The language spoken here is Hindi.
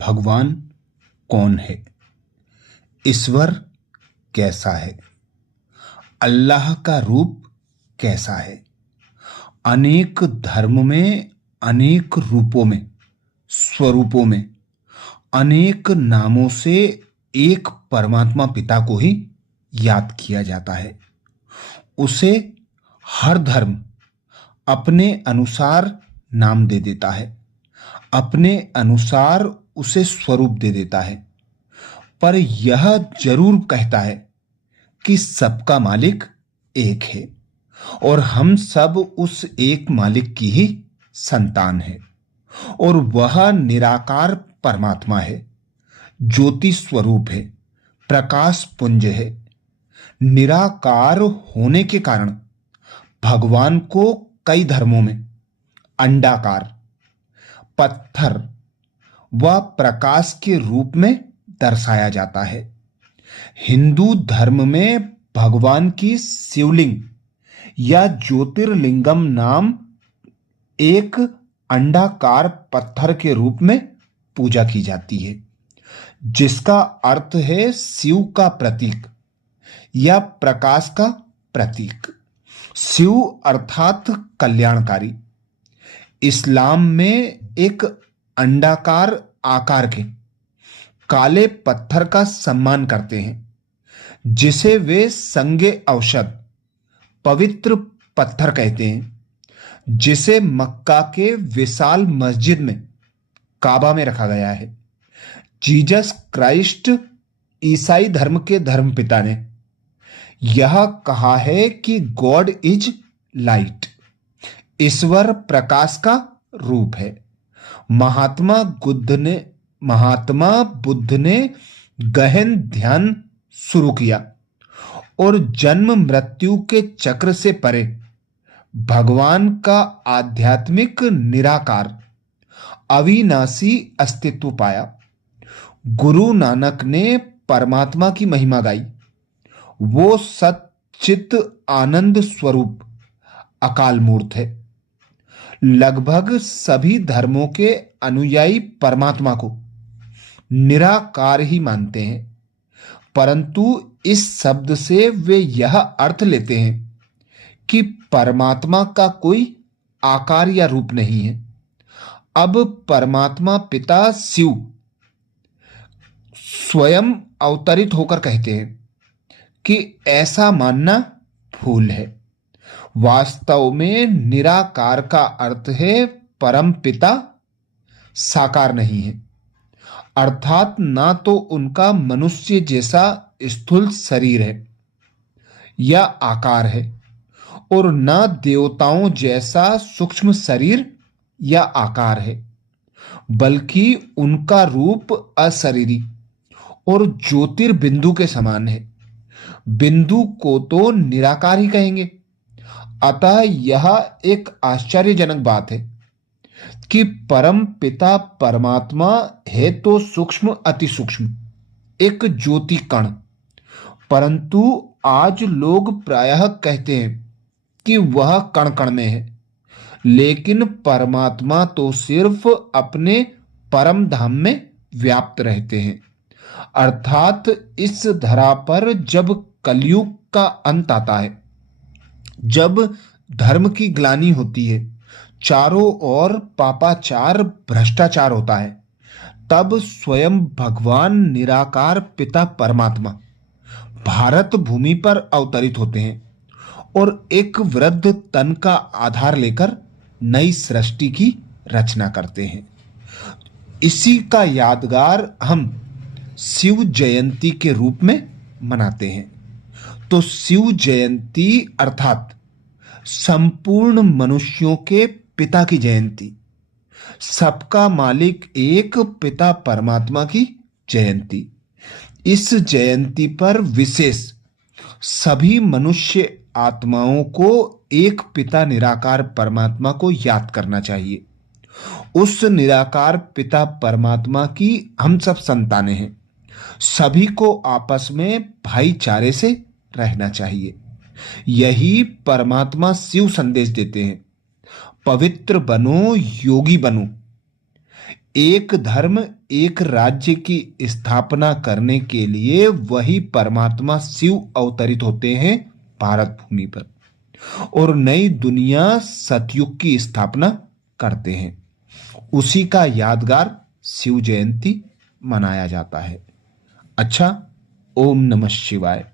भगवान कौन है? ईश्वर कैसा है? अल्लाह का रूप कैसा है? अनेक धर्म में, अनेक रूपों में, स्वरूपों में, अनेक नामों से एक परमात्मा पिता को ही याद किया जाता है। उसे हर धर्म अपने अनुसार नाम दे देता है, अपने अनुसार उसे स्वरूप दे देता है, पर यह जरूर कहता है कि सबका मालिक एक है और हम सब उस एक मालिक की ही संतान है। और वह निराकार परमात्मा है, ज्योति स्वरूप है, प्रकाश पुंज है। निराकार होने के कारण भगवान को कई धर्मों में अंडाकार, पत्थर व प्रकाश के रूप में दर्शाया जाता है। हिंदू धर्म में भगवान की शिवलिंग या ज्योतिर्लिंगम नाम एक अंडाकार पत्थर के रूप में पूजा की जाती है, जिसका अर्थ है शिव का प्रतीक या प्रकाश का प्रतीक। शिव अर्थात कल्याणकारी। इस्लाम में एक अंडाकार आकार के काले पत्थर का सम्मान करते हैं, जिसे वे संगे औषध पवित्र पत्थर कहते हैं, जिसे मक्का के विशाल मस्जिद में काबा में रखा गया है। जीसस क्राइस्ट ईसाई धर्म के धर्मपिता ने यह कहा है कि गॉड इज लाइट, ईश्वर प्रकाश का रूप है। महात्मा बुद्ध ने गहन ध्यान शुरू किया और जन्म मृत्यु के चक्र से परे भगवान का आध्यात्मिक निराकार अविनाशी अस्तित्व पाया। गुरु नानक ने परमात्मा की महिमा गाई। वो सच्चित आनंद स्वरूप अकाल मूर्त है। लगभग सभी धर्मों के अनुयायी परमात्मा को निराकार ही मानते हैं, परंतु इस शब्द से वे यह अर्थ लेते हैं कि परमात्मा का कोई आकार या रूप नहीं है। अब परमात्मा पिता शिव स्वयं अवतरित होकर कहते हैं कि ऐसा मानना भूल है। वास्तव में निराकार का अर्थ है परम पिता साकार नहीं है, अर्थात ना तो उनका मनुष्य जैसा स्थूल शरीर है या आकार है और ना देवताओं जैसा सूक्ष्म शरीर या आकार है, बल्कि उनका रूप अशरीरी और ज्योतिर्बिंदु के समान है। बिंदु को तो निराकार ही कहेंगे। अतः यह एक आश्चर्यजनक बात है कि परम पिता परमात्मा है तो सूक्ष्म अति सूक्ष्म एक ज्योति कण, परंतु आज लोग प्रायः कहते हैं कि वह कण कण में है, लेकिन परमात्मा तो सिर्फ अपने परम धाम में व्याप्त रहते हैं। अर्थात इस धरा पर जब कलयुग का अंत आता है, जब धर्म की ग्लानि होती है, चारों ओर पापाचार भ्रष्टाचार होता है, तब स्वयं भगवान निराकार पिता परमात्मा भारत भूमि पर अवतरित होते हैं और एक वृद्ध तन का आधार लेकर नई सृष्टि की रचना करते हैं। इसी का यादगार हम शिव जयंती के रूप में मनाते हैं। तो शिव जयंती अर्थात संपूर्ण मनुष्यों के पिता की जयंती, सबका मालिक एक पिता परमात्मा की जयंती। इस जयंती पर विशेष सभी मनुष्य आत्माओं को एक पिता निराकार परमात्मा को याद करना चाहिए। उस निराकार पिता परमात्मा की हम सब संतानें हैं। सभी को आपस में भाईचारे से रहना चाहिए। यही परमात्मा शिव संदेश देते हैं, पवित्र बनो, योगी बनो। एक धर्म एक राज्य की स्थापना करने के लिए वही परमात्मा शिव अवतरित होते हैं भारत भूमि पर और नई दुनिया सतयुग की स्थापना करते हैं। उसी का यादगार शिव जयंती मनाया जाता है। अच्छा, ओम नमः शिवाय।